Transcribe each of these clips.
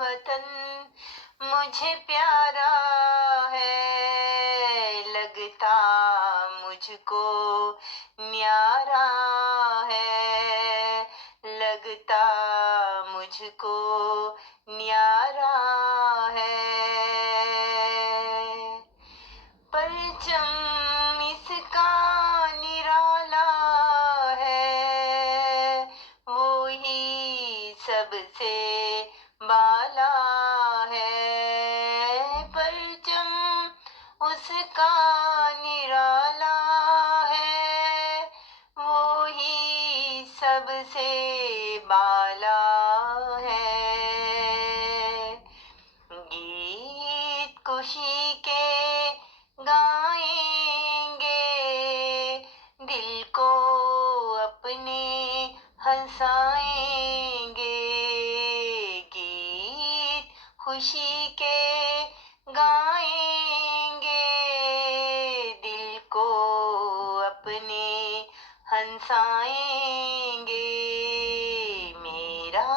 वतन मुझे प्यारा है, लगता मुझको न्यारा है, लगता मुझको न्यारा है। परचम इसका निराला है, वो ही सबसे बाला है। परचम उसका निराला है, वो ही सबसे बाला है। गीत खुशी के गाएंगे, दिल को अपने हंसाएंगे। गीत खुशी के गाएंगे, दिल को अपने हंसाएंगे। मेरा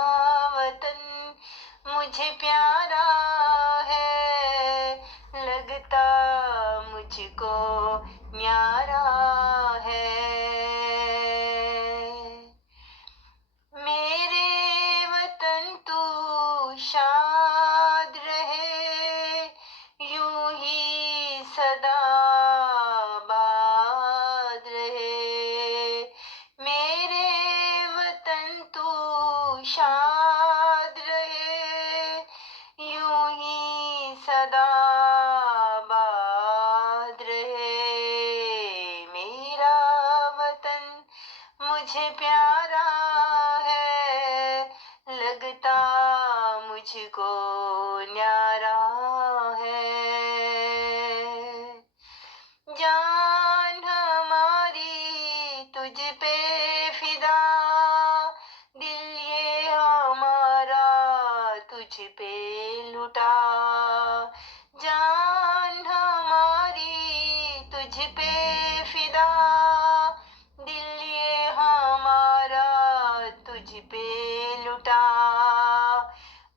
वतन मुझे प्यारा है, लगता मुझको न्यारा है। मेरे वतन तू शाद रहे, यूं ही सदा बाद रहे। मेरे वतन तू शाद रहे, यूं ही सदा बाद रहे। मेरा वतन मुझे प्यारा है, लगता मुझको न्यारा है। जान हमारी तुझ पे फिदा, दिल ये हमारा तुझ पे लुटा। जान हमारी तुझ पे फिदा, दिल ये हमारा तुझ पे लुटा।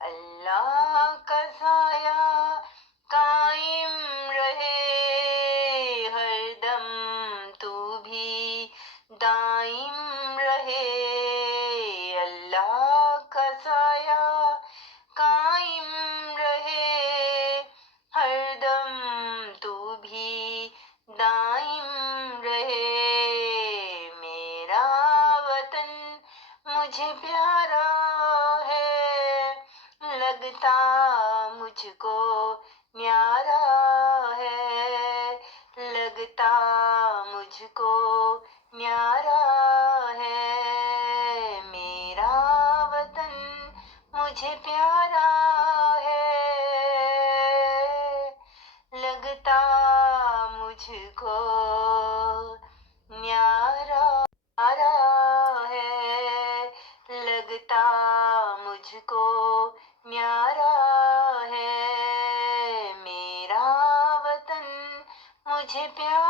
अल्लाह का साया कायम रहे, हरदम तू भी दाइम रहे। अल्लाह का साया कायम रहे, हरदम तू भी दाइम रहे। मेरा वतन मुझे प्यारा है, लगता मुझको न्यारा है, लगता मुझको न्यारा है। मेरा वतन मुझे प्यारा है, लगता मुझको न्यारा है, लगता मुझको न्यारा है। मेरा वतन मुझे प्यारा